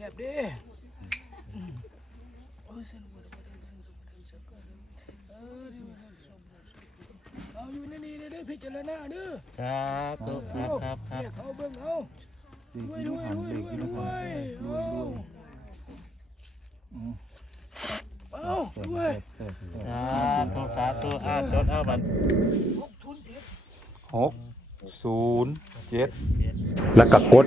ซ่บเด้อืมโอ้ยเส้นบ่ได้บ่ได้เส้นบ่ได้สักกะเออดีว่าเอาอยู่ในนี่เด้อพิจารณาเด้อครับตุครับครับครับเรียกเขาเบิ่งเอาด้วยด้วยด้วยด้วยด้วยเอาเอาด้วยสาธุสาธุอ่าจดเอาบัตรหกทุนเจ็ดหกศูนย์เจ็ด แล้วก็กด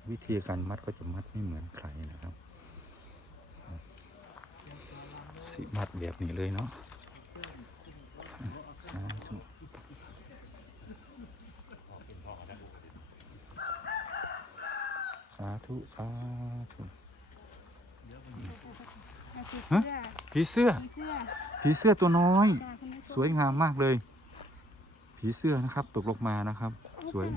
วิธีการมัดก็จะมัดไม่เหมือนใครนะครับ สิมัดแบบนี้เลยเนาะสาธุ สาธุฮะผีเสื้อ ผีเสื้อตัวน้อย สวยงามมากเลย ผีเสื้อนะครับ ตกลงมานะครับ สวย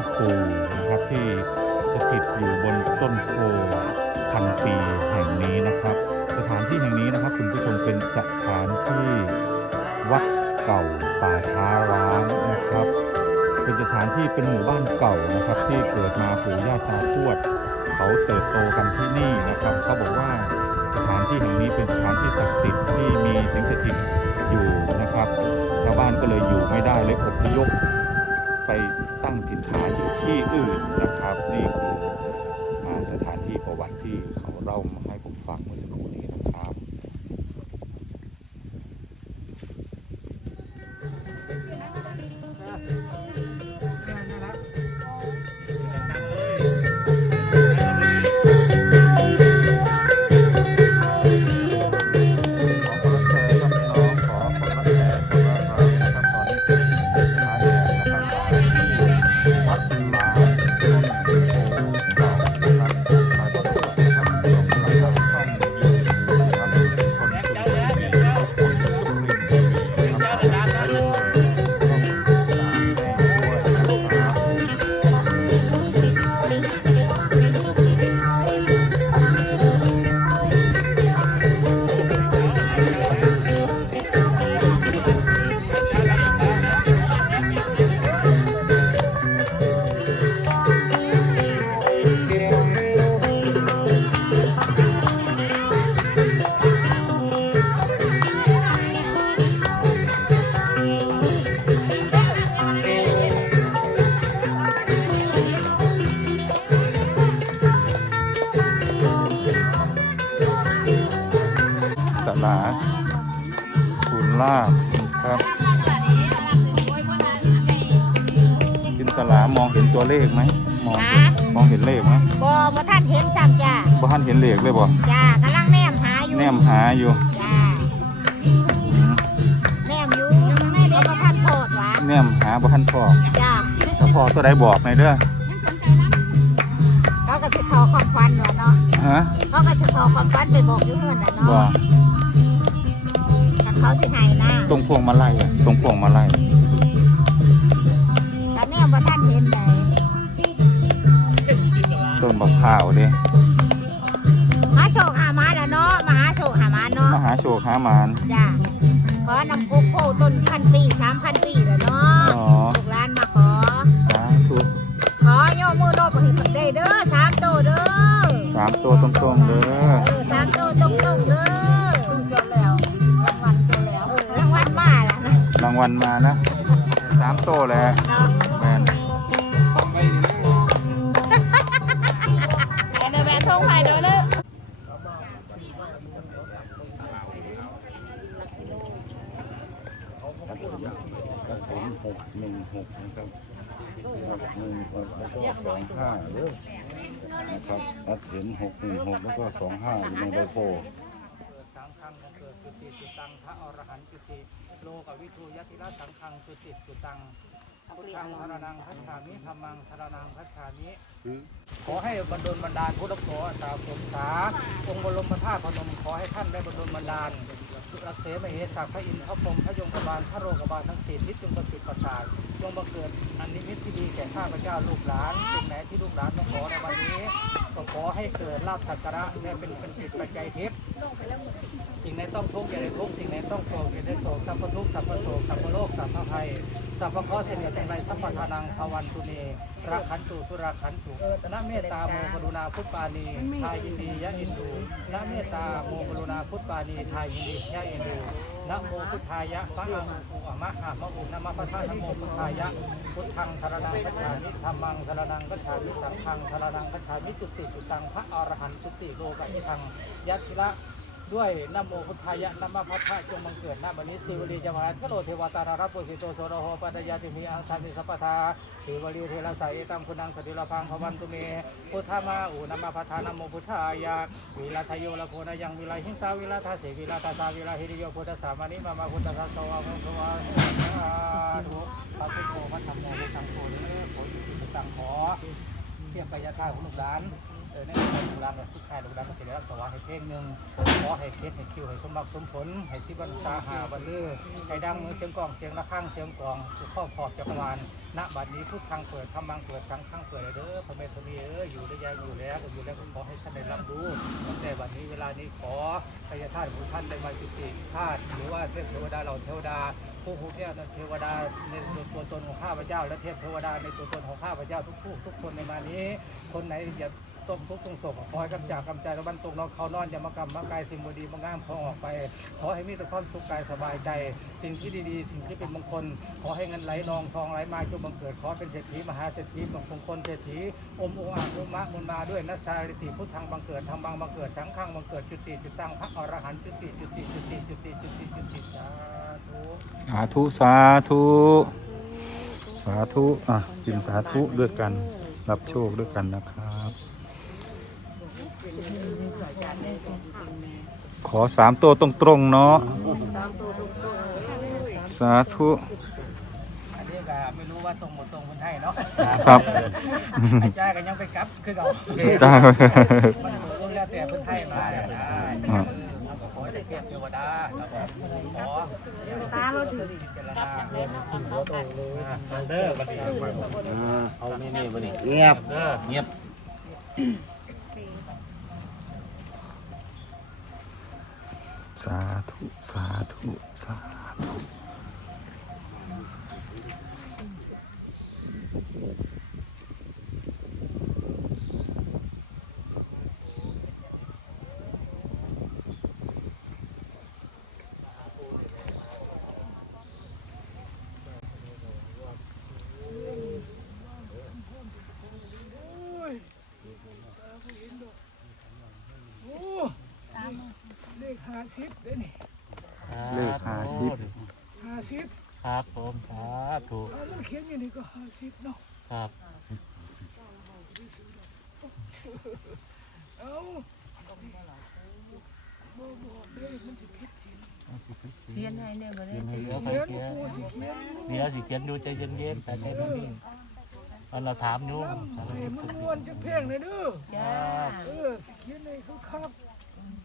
าปู่นะครับที่สถิตอยู่บนต้นโพพันปีแห่งนี้นะครับ สถานที่แห่งนี้นะครับ คุณผู้ชมเป็นสถานที่วัดเก่าป่าช้าร้างนะครับ เป็นสถานที่เป็นหมู่บ้านเก่านะครับ ที่เกิดมาปู่ย่าตาทวด เขาเติบโตกันที่นี่นะครับ เขาบอกว่าสถานที่แห่งนี้เป็นสถานที่ศักดิ์สิทธิ์ที่มีสิ่งศักดิ์สิทธิ์อยู่นะครับชาวบ้านก็เลยอยู่ไม่ได้เลยอพยพไป ตั้งถิ่นฐานอยู่ที่อื่นนะครับ นี่คือสถานที่ประวัติที่เขาเล่ามา หาอยู่แนมอยู่เขากระทันโพดวะแนมหากระทันพอจ้าพอตัวใดบอกหน่อยเด้อเขาก็สิขอความฝันหนอยเนาะฮะเขาก็สิขอความฝันไปบอกอยู่เงินเนาะเขาสิให้นะตรงพวงมาลัยอะตรงพวงมาลัยแต่แนมกระทันเห็นใดต้นบักพร้าวเด้ หามาเนาะมหาโชคหามานจ้าขอนำกุ๊กโคต้นพันปีสามพันปีแล้วเนาะอ๋อลูกหลานมาขอ สาธุขอย่อมือโลบให้เพิ่นได้เด้อสามโตเด้อสามตัวตรงๆเด้อเออสามโตตรงตรงๆเด้อจนแล้วรางวัลจนแล้วเออรางวัลมาแล้วนะรางวัลมานะสามตัวแหละ เนาะ หกนะครับหกหนึ่งหกแล้วก็สองห้าเด้อนะครับตัดเห็นหกหนึ่งหกแล้วก็สองห้าอยู่ในใบโพธิ์สังฆังเกิดจุติจุตังพระอรหันต์จุติโลกวิทูยติระสังฆังจุติจุตัง พุทธังธรนังคัจฉามิธรรมังธรนังคัจฉามิขอให้บรรดลบรรดาลพุทธโสสาวสมสาองค์บรมธาตุพนมขอให้ท่านได้บรรดลบรรดาลรักเสมเหสักพระอินทร์พระพรหมพระยงกบาลพระโรกบาลทั้งสี่ทิศจงประสิทธิ์ประสาทจงบังเกิดอันนิมิตที่ดีแก่ข้าพเจ้าลูกหลานสิ่งไหนที่ลูกหลานต้องขอในวันนี้ก็ขอให้เกิดลาภสักการะและเป็นเป็นจิตปัจจัยทิพย์สิ่งไหนต้องทุกข์อย่าได้ทุกข์สิ่งไหนต้องโศกอย่าได้โศกสัพพทุกข์สัพพโศกสัพพโลกสัพพภัยสัพพเคราะห์เสียจังไรสัพพทานังภวันตุเมรักขันตุสุราขันตุนะเมตตาโมกรุณาพุทธปานีทายินดียะอินดูนะเมตตาโมกรุณาพุทธปานีทายินดียะอินดูนะโมพุทธายะพระอังอุอะมะหามะอุนะมะพะทะนะโมพุทธายะพุทธังธรนังกัจฉามิธรรมังธรนังกัจฉามิสังฆังธรนังกัจฉามิจุติจุตังพระอรหันตุติโลกัจทังยัติละ ด้วยนโมพุทธายะนมพัทธะจงบังเกิดณบัดนี้สิวลีจมาทโลเทวตารารับปุสิโตโสโรโหปัตยาติมีอังสามิสัพพทาสิวลีเทระสายตังคุณังสติลพังพวันตุเมพุทธามาอูนมะพัทธานโมพุทธายะวิลาทโยละโคนะยังวิลาหิงสาวิลาทาเสวิลาทาสาวิลาหิริโยพุทธสามานิมามาพุทธสัสสวะมุขวะสาธุปะพุทโธพระธรรมโมพระสังโฆเด้อผลสุตังขอเทียบไปยาท่าของลูกหลาน อในการลูกหลานกับสุดท้ายลูกหลานก็เสียแล้วสวะให้เพลงหนึ่งขอให้เพชรให้คิวให้สมบัติสมผลให้สิบันตาหาบันลือให้ดังเหมือเสียงกลองเสียงระฆังเสียงกลองทุกข้อขอบจักรวาลณบัดนี้พุทธังเปิดธรรมังเปิดสังฆังเปิดเด้อพระเมธมีเอออยู่ได้ยังอยู่แล้วอยู่แล้วก็ขอให้ท่านได้รับรู้ตั้งแต่บัดนี้เวลานี้ขอพยาธาตุของท่านได้มาจุติธาตุหรือว่าเทพเทวดาเหล่าเทวดาผู้หูแก้วเทวดาในตัวตนของข้าพเจ้า และเทพเทวดาในตัวตนของข้าพเจ้าทุกผู้ทุกคนในมานี้ คนไหนอย่า ตกทุกข์ตรงศพขอให้กำจากกำใจระบันตกนอนเขานอนอย่ามากรรมมากายสิ่งบดีมางามพอออกไป ขอให้มีแต่ความสุขกายสบายใจ สิ่งที่ดีๆ สิ่งที่เป็นมงคล ขอให้เงินไหลนองทองไหลมาจงบังเกิด ขอเป็นเศรษฐีมหาเศรษฐีมงคลเศรษฐีอมองอาจอุมะมุนมาด้วยนัสสาริติพุทธังบังเกิดธรรมังบังเกิดสังฆังบังเกิดจุติจุตังพระอรหันต์จุติจุติจุติจุติจุติจุติสาธุสาธุสาธุสาธุอะกินสาธุด้วยกัน รับโชคด้วยกันนะครับ ขอสามตัวตรงๆเนาะสาธุอันนี้ก็ไม่รู้ว่าตรงหมดตรงคนให้เนาะครับไอ้จ้าก็ยังไปกลับคือเราจ้ามันรู้แล้วแต่เพิ่นให้มาเนี่ยนะครับเราก็ขอให้ได้เทพเทวดาเราก็ขอตาเราถือพิจารณาเรื่องเด้อบัดนี้เอานี่นี่มาดิเงียบเด้อเงียบ สาธุ สาธุ สาธุ โอ้เลขห้าสิบเด้นี่ เลขห้าสิบ ห้าสิบ ครับผมสาธุ เอามันเขียนอยู่นี่ก็ห้าสิบเนาะ ครับ เอาบ่บอก เลขมันจะผิดสิเรียนให้เนี่ยบ่ได้เขียนให้เหลือใครเขียนปูสิเขียนเดี๋ยวสิเขียนดูใจเย็นๆแต่ใจเย็นๆตอนเราถามอยู่ให้มันม่วนจะเพ่งเลยเด้อจ้าเออสิเขียนให้เขาครับ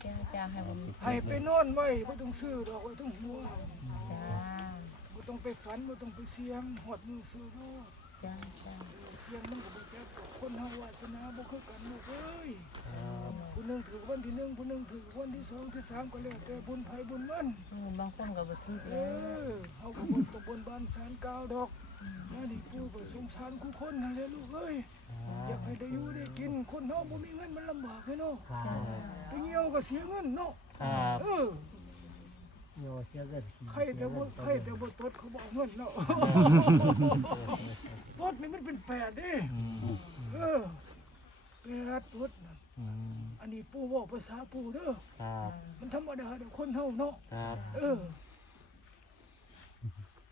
จ้าจ้าให้ผมให้ไปนอนไว้บ่ต้องซื้อดอกไว้ต้องหัวจ้าบ่ต้องไปฝันบ่ต้องไปเสี่ยงหอดมือซื้อโลด จ้าจ้าเสียงมันก็บ่แก่คนเฮาวาสนาบ่คือกันลูกเอ้ยผู้หนึงถือวันที่หนึ่งผู้หนึงถือวันที่สองที่สามก็แล้วแต่บุญไผบุญมันบางคนก็บ่ถูกเอแล้วอเขาก็บนตกบนบ้านสารกาวดอกมาดิปูก็สงสารคู่คนนั่นแหละลูกเอ้ยอยากให้ได้อยู่ได้กินคนเฮาบ่มีเงินมันลำบากเนาะไปเหี่ยวก็เสียเงินเนาะครับ เออ ใครแต่บ่ใครแต่บ่ตดเขาบ่เอาเงินเนาะตดนี่มันเป็นแปดเด้เออแปดตดน่ะอืมอันนี้ปู่เว้าภาษาปู่เด้อครับมันธรรมดาเด้อคนเฮาเนาะครับเออ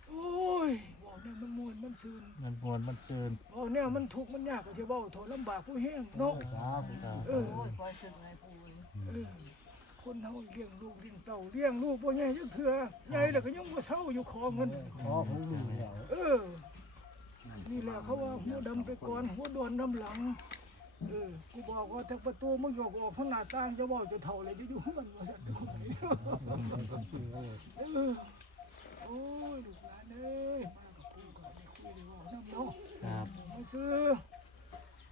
โอ้ยบอกเนี่ยมันมวนมันซืนมันมวนมันซืนบอกเนี่ยมันทุกข์มันยากก็จะบอกโถลำบากผู้แห้งเนาะครับครับ เออเออ คนเฮาเลี้ยงลูกเลี้ยงเต่าเลี้ยงลูกบ่ใหญ่จักเทื่อใหญ่แล้วก็ยังบ่เศร้าอยู่ขอเงินขอผมดูแล้ว เออ นี่แหละเขาว่าหัวดำไปก่อนหัวดอนน้ำหลัง เออ กูบอกว่าถ้าประตูมึงหยอกออกข้างหน้าต่างจะบอกจะเท่าเลยจะอยู่เฮือนว่าซั่นเออโอ้ยลูกหลานเอ้ยมากับกูก็ได้คุยได้เว้าน้ำเนาะครับมาซื้อ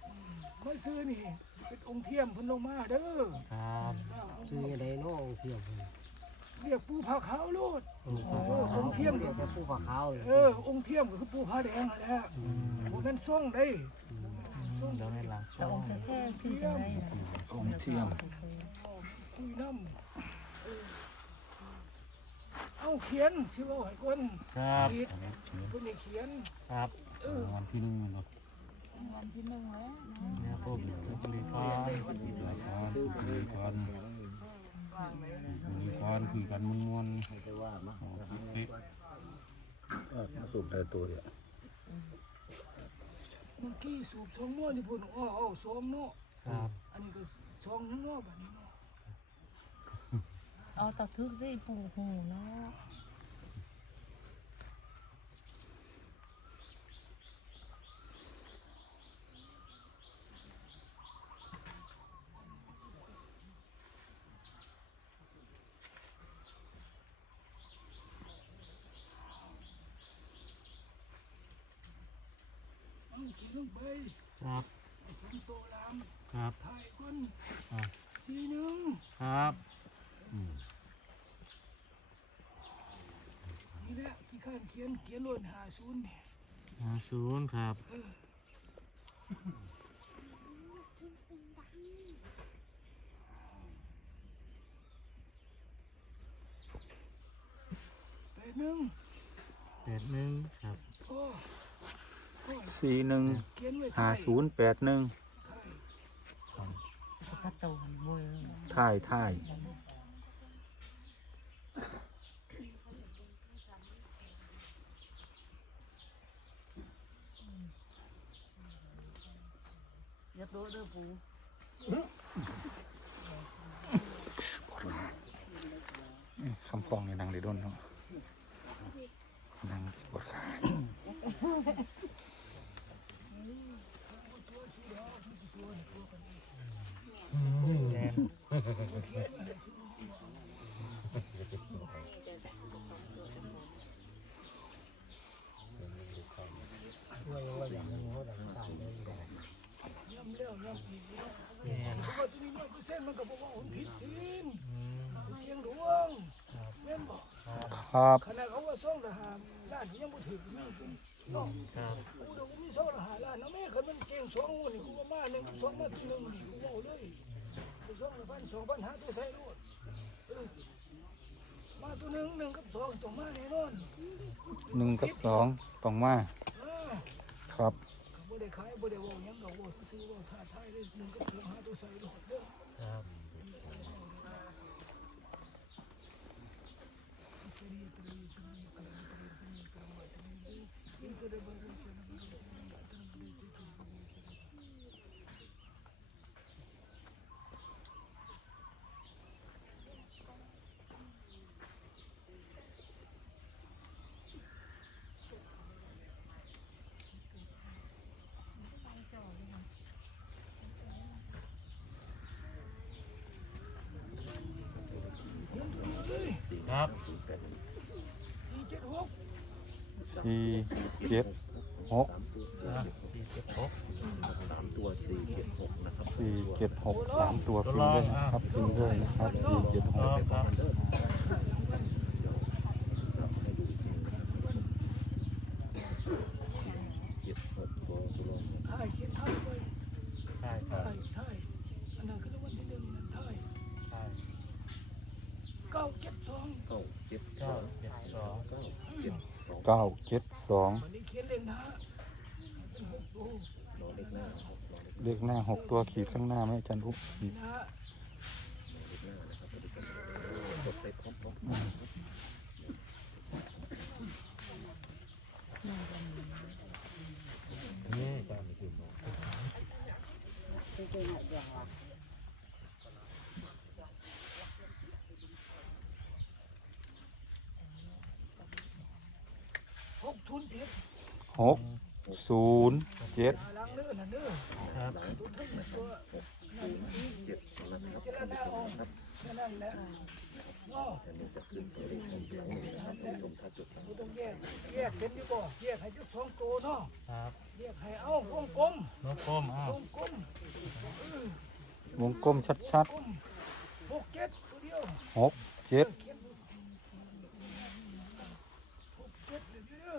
อืมมาซื้อนี่ เป็นองค์เทียมเพิ่นลงมาเด้อครับซื้ออะไรเนาะองค์เทียมเรียกปูผาขาวโลดเออองค์เทียมเรียกว่าผู้ฝาขาวเลยเออองค์เทียมก็คือปูผาแดงนั่นแหละบ่แม่นส่งได้เดี๋ยวในหลังแต่องค์แท้ๆคือจังได๋น่ะองค์เทียมคุยน้ำเออเอาเขียนสิเว่าให้คนครับผิดเพิ่นให้เขียนครับเออวันที่หนึ่งเนาะ วันที่1แล้วเนี่ยพวกบริพรมีก่อนมีก่อนมีก่อนคุยกันมวนๆแต่ว่ามาเป๊ะมาสูบแต่ตัวเดียวเมื่อกี้สูบสองหม้อนี่พุ่นอ้อเอสองนาะครับอันนี้ก็สองหม้อบัดนี้เนาะเอาตะทึกสิปู่หูเนาะ ขีลงไปครับฝนโตลามครับถ่ายคนสีหนึ่งครับนี่แหละขี้ข้านเขียนเขียนล้นหาศูนย์หาศูนย์ครับแปดหนึ่งแปดหนึ่งครับโอ้ สี่หนึ่งห้าศูนย์แปดหนึ่งถ่ายกระโตนบ่ยท่ายท่ายยัดโดเด้อปูคำฟองในดังเลยด้นเนาะดังปวดขา ครับ ขณะเขาว่าซ่องทหารล้านยังบ่ถึงมีคุณ เนาะครับกูเดี๋ยวกูมีซ่องทหารล้านนะแม่คันมันเก่งสองงูนี่กูว่ามาหนึ่งกับสองมาที่หนึ่งนี่กูเอาเลยกูซ่องละพันสองพันหาตัวใส่รถเออมาตัวหนึ่งหนึ่งกับสองต้องมาแน่นอนหนึ่งกับสองต้องมาอ่าครับเขาบ่ได้ขายบ่ได้เว่าหยังก็เว่าซื้อๆเว่าท่าทายเลยหนึ่งกับสองหาตัวใส่รถเด้อ ครับ เครับสี่เจ็ดหกอะสี่เจ็ดหกสี่เจ็ดหกสามตัวพิมพ์ด้วยนะครับพิมพ์ด้วยนะครับสี่เจ็ดหลอก เก้าเจ็ดสองเลขหน้าหกตัวขีดข้างหน้าไหมอาจารย์อุ๊บขีด หกศูนย์เจ็ดต้องแยกแยกเป็นดีบ่แยกให้ยุดสองตัวเนาะครับแยกให้เอาวงกลมน้องก้มอ้าววงกลมวงกลมชัดหกเจ็ดตัวเดียวๆหกเจ็ด เจ็ดเดียว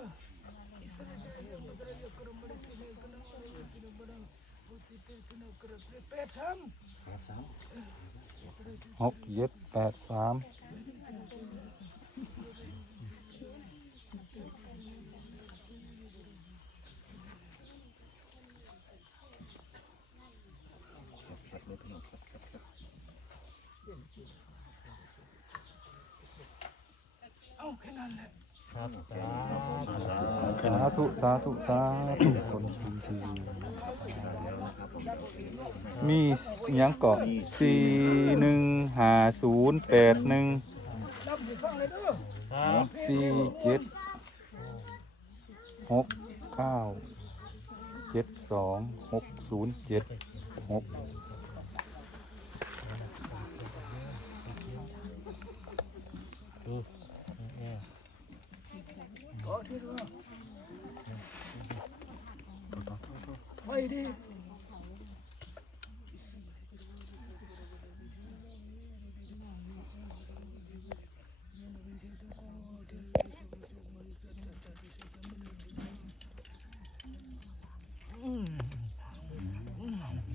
อิสราเอลมันก็เรียกกรมบริษัทนี้ก็นั่งบริษัทนี้ก็นั่งผู้ที่เป็นคนกระเป๋าแปดสาม หกเจ็ดแปดสามเอาแค่นั้นแหละครับสาธุสาธุสาธุสาธุคนที มีหยังเกาะสี่หนึ่งห้าศูนย์แปดหนึ่งสี่เจ็ดหกเก้าเจ็ดสองหกศูนย์เจ็ดหกไปดิ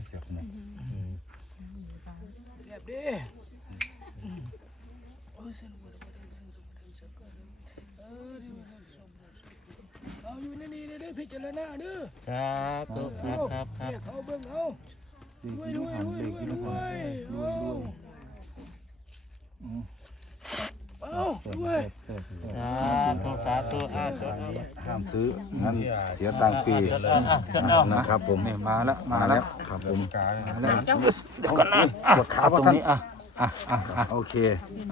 เสียบหนึ่ง เสียบดิโอ้ยเส้นหัวเออดีว่าเอาอยู่ในนี้เด้อ พิจารณาเด้อครับตุครับครับครัเรียบกเขาเบิ่งเอาเลขด้วยที่ด้วยลูกหันด้วยเลขด้วยที่ด้วยลูกหันเอาด้วยเสียบเสียบสาธุสาธุอะจดเอาห้ามซื้องั้นเสียตังค์ฟรีจดเอาอะจดเอานะครับผมนี่มาแล้วมามาแล้แล้ววครับผมมาแล้วเดี๋ยวก่อนนะอะกดขาเอาตตรรงงนี้นี้อะอะอะอะโอเค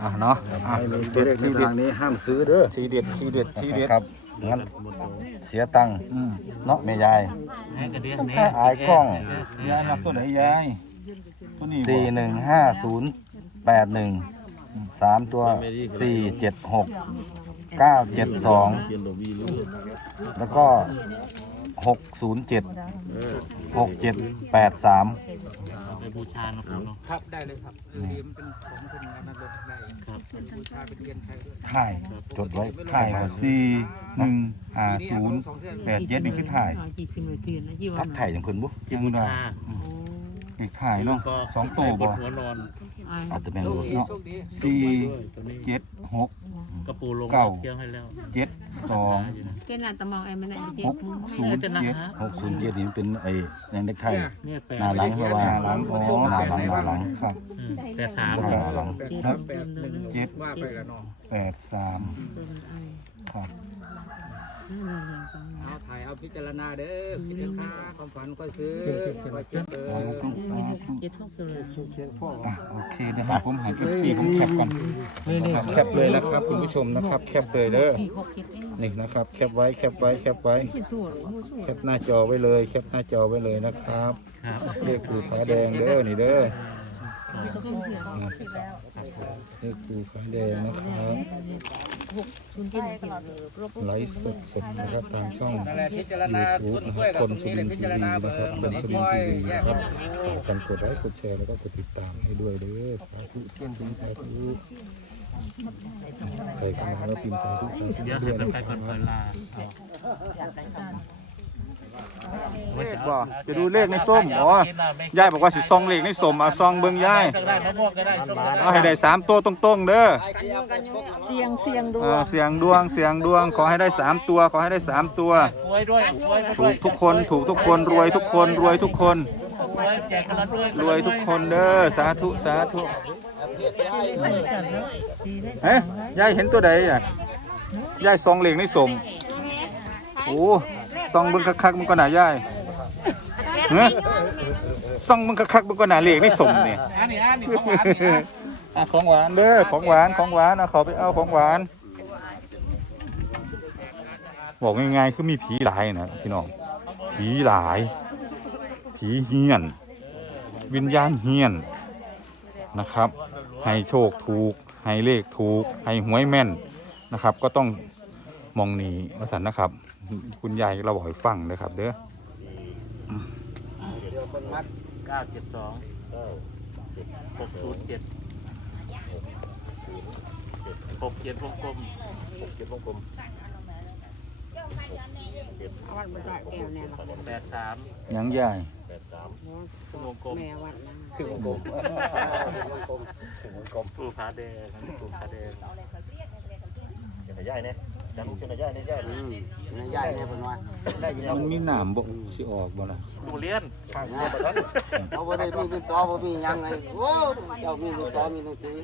อะเนาะอะให้มีทีตัวเด็เลดขในทีเด็ดทางนี้ห้ามซื้อเด้อทีเด็ดทีเด็ดทีเด็ดครับ งั้นเสียตังค์อืมเนาะแม่ยายให้กระเดียต้องนี้แค่อายกล้องยายมาตัวไหนยายตัวนี้บ่สี่หนึ่งห้าศูนย์แปดหนึ่งสามตัวสี่เจ็ดหกเก้าเจ็ดสองแล้วก็หกศูนย์เจ็ดหกเจ็ดแปดสามไปบูชาเนาะครับเนาะครับได้เลยครับ ถ่ายจดไว้ถ่ายว่าสี่หนึ่งห้าศูนย์แปดเจ็ดนี่คือถ่ายทักไถ่อย่างคนบุจังได้อ่าเลขถ่ายเนาะสองตัวบบ่นหัวนอนอาจจะเป็นโชรูคดีเนาะโชคดีสี่ด้วยตัวนี้เจ็ดหก กระปูลงเก้าเคี้ยวให้แล้วเจ็ดสอง cái này tao mong em này หกศูนย์จะนะเจ็ดฮะหกศูนย์เจ็ดนี่มันเป็นไอ้ยังเด็กไทยเนี่ยแปดหน้าหลังเพราะว่าหน้าหลังอ๋อหน้าหลังหน้าหลังครับ อืมแปดสามหน้าหลังครับแปดหนึ่งเจ็ด ว่าไปแล้วเนาะแปดสามครับ เอาถ่ายเอาพิจารณาเด้อพิจารณาความฝันค่อยซื้อค่อยคิดเอสาอธุสาธุ chết khóc rồi อะโอเคนะครับผมหาเอฟซีผมแคปก่อนนะครับแคปเลยนะครับคุณผู้ชมนะครับ แคปเลยเด้อ kỳ hộp chết em นี่นะครับ แคปไว้แคปไว้แคปไว้ chết thua rồi mua xuống แคปหน้าจอไว้เลย แคปหน้าจอไว้เลยนะครับครับเลขปู่ผาแดงเด้อนี่เด้อนี่คือฟ้าแดงนะครับ ไลฟ์สดสดๆนะครับทางช่องนั่นแหละพิจารณายูทูบต้นนะกคล้วยรับกับคนตรงสุนี้ริเลยนทพิร์ทีจารวีณานะเบิ่ครับคนสุรินทร์งค่อยทีวีแยนะกครับดูกันกดไลค์กดแชร์แล้วก็กดติดตามให้ด้วยเด้อสาธุสาธุสาธุใครเข้ามาแล้วพิมพ์สาธุสาธุเดี๋ยวด้ให้วยมันนะไปคก่รัอนบก่อนลา เลขบ่จะดูเลขในส้มอ๋อยายบอกว่าสิซองเลขในส้มเอาซองเบิ่งยายได้มะม่วงก็ได้ส้มก็ได้เอาให้ได้สามตัวตรงๆเด้อเสียงเสียงดูอ่าเสียงดวงเสียงดวงขอให้ได้สามตัวขอให้ได้สามตัวกล้วยด้วยกล้วยถูกทุกคนถูกทุกคนรวยทุกคนรวยทุกคนกล้วยแจกกันแล้วด้วยรวยทุกคนเด้อสาธุสาธุเฮ้ยยายเห็นตัวใดอะยายซองเหล็กในสมโอ้ซ องเบิ่งคักๆมันก็หนายายเฮ้ยซองเบิ่งคักๆมันก็หนาเหล็กในสมเนี่ยอันนี้อันนี้ของหวานนี่นะอะของหวานเด้อของหวานของหวานเอาเขาไปเอาของหวาน บอกง่ายๆคือมีผีหลายนะพี่น้องผีหลาย ผีเฮียน วิญญาณเฮียนนะครับ ให้โชคถูก ให้เลขถูก ให้หวยแม่นนะครับ ก็ต้องมองหนีมาสันนะครับ คุณยายเราบอกให้ฟังนะครับ เด้อเก้าเจ็ดสองหกศูนย์เจ็ดหกเจ็ดวงกลมแปดสามยังยายวงกลมปูขาแดงปูขาแดงย่ายเนี่ย จำชื่อย่ายเนี่ยย่ายย่ายเนี่ยเป็นว่าได้ยินมันมีหนามบ่สิออกบ่ล่ะปูเลี้ยนเอาบ่ได้มีดินสอบ่มีหยังไงโอ้เจ้ามีดินสอมีหนังสือ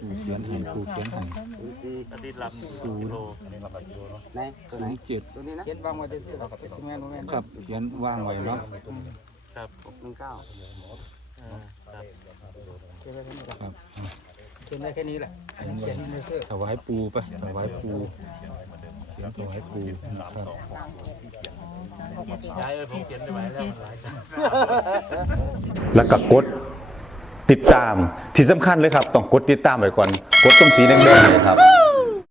กูเขียนให้กูเขียนให้หนังสืออดีตลำกิโลไหนตัวศูไหนนย์เจ็ดตัวนี้นะเขียนวางไว้ซื่อๆครับเป็นแม่นบ่แม่นครับเขียนว่างไว้เนาะครับหนึ่งเก้าอ่าครับเขียนไว้แค่นี้ครับครับเขียนไว้แค่นี้แหละเขียนซื่อถวายปูไปถวายปูเขียนถวายปูนะครับย้ายเอ้ยผมเขียนไม่ไหวแล้วมันหลายแล้วก็กดติดตามที่สำคัญเลยครับ ต้องกดติดตามไว้ก่อน กดตรงสีแดงๆเลยครับ